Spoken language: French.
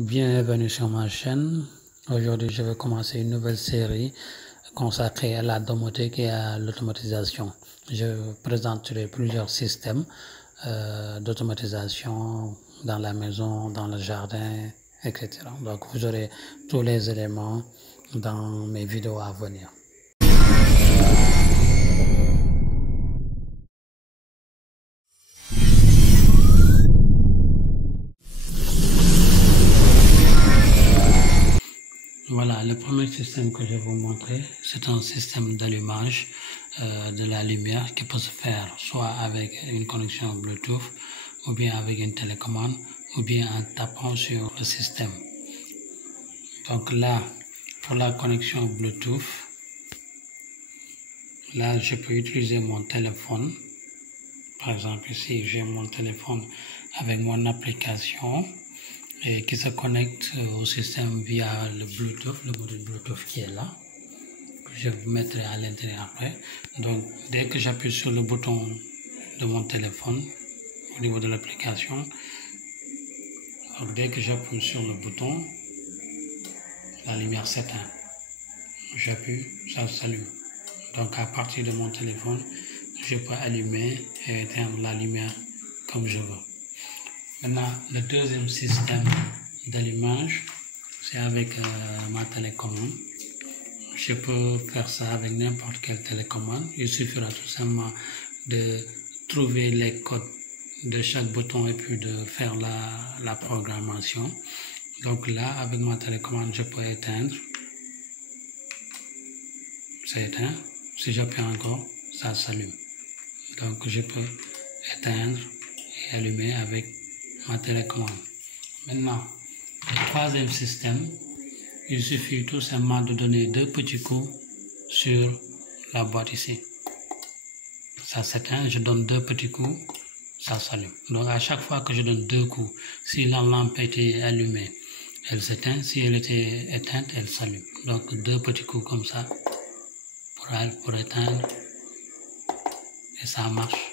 Bienvenue sur ma chaîne. Aujourd'hui, je vais commencer une nouvelle série consacrée à la domotique et à l'automatisation. Je présenterai plusieurs systèmes d'automatisation dans la maison, dans le jardin, etc. Donc, vous aurez tous les éléments dans mes vidéos à venir. Voilà, le premier système que je vais vous montrer, c'est un système d'allumage de la lumière qui peut se faire soit avec une connexion Bluetooth, ou bien avec une télécommande, ou bien en tapant sur le système. Donc là, pour la connexion Bluetooth, là je peux utiliser mon téléphone. Par exemple ici, j'ai mon téléphone avec mon application et qui se connecte au système via le Bluetooth, le module Bluetooth qui est là. Je vous mettrai à l'intérieur après. Donc dès que j'appuie sur le bouton de mon téléphone au niveau de l'application, dès que j'appuie sur le bouton, la lumière s'éteint. J'appuie, ça s'allume. Donc à partir de mon téléphone, je peux allumer et éteindre la lumière comme je veux. Maintenant, le deuxième système d'allumage, c'est avec ma télécommande. Je peux faire ça avec n'importe quelle télécommande. Il suffira tout simplement de trouver les codes de chaque bouton et puis de faire la programmation. Donc là, avec ma télécommande, je peux éteindre. C'est éteint. Si j'appuie encore, ça s'allume. Donc je peux éteindre et allumer avec ma télécommande. Maintenant, le troisième système, il suffit tout simplement de donner deux petits coups sur la boîte ici. Ça s'éteint, je donne deux petits coups, ça s'allume. Donc à chaque fois que je donne deux coups, si la lampe était allumée, elle s'éteint. Si elle était éteinte, elle s'allume. Donc deux petits coups comme ça pour éteindre et ça marche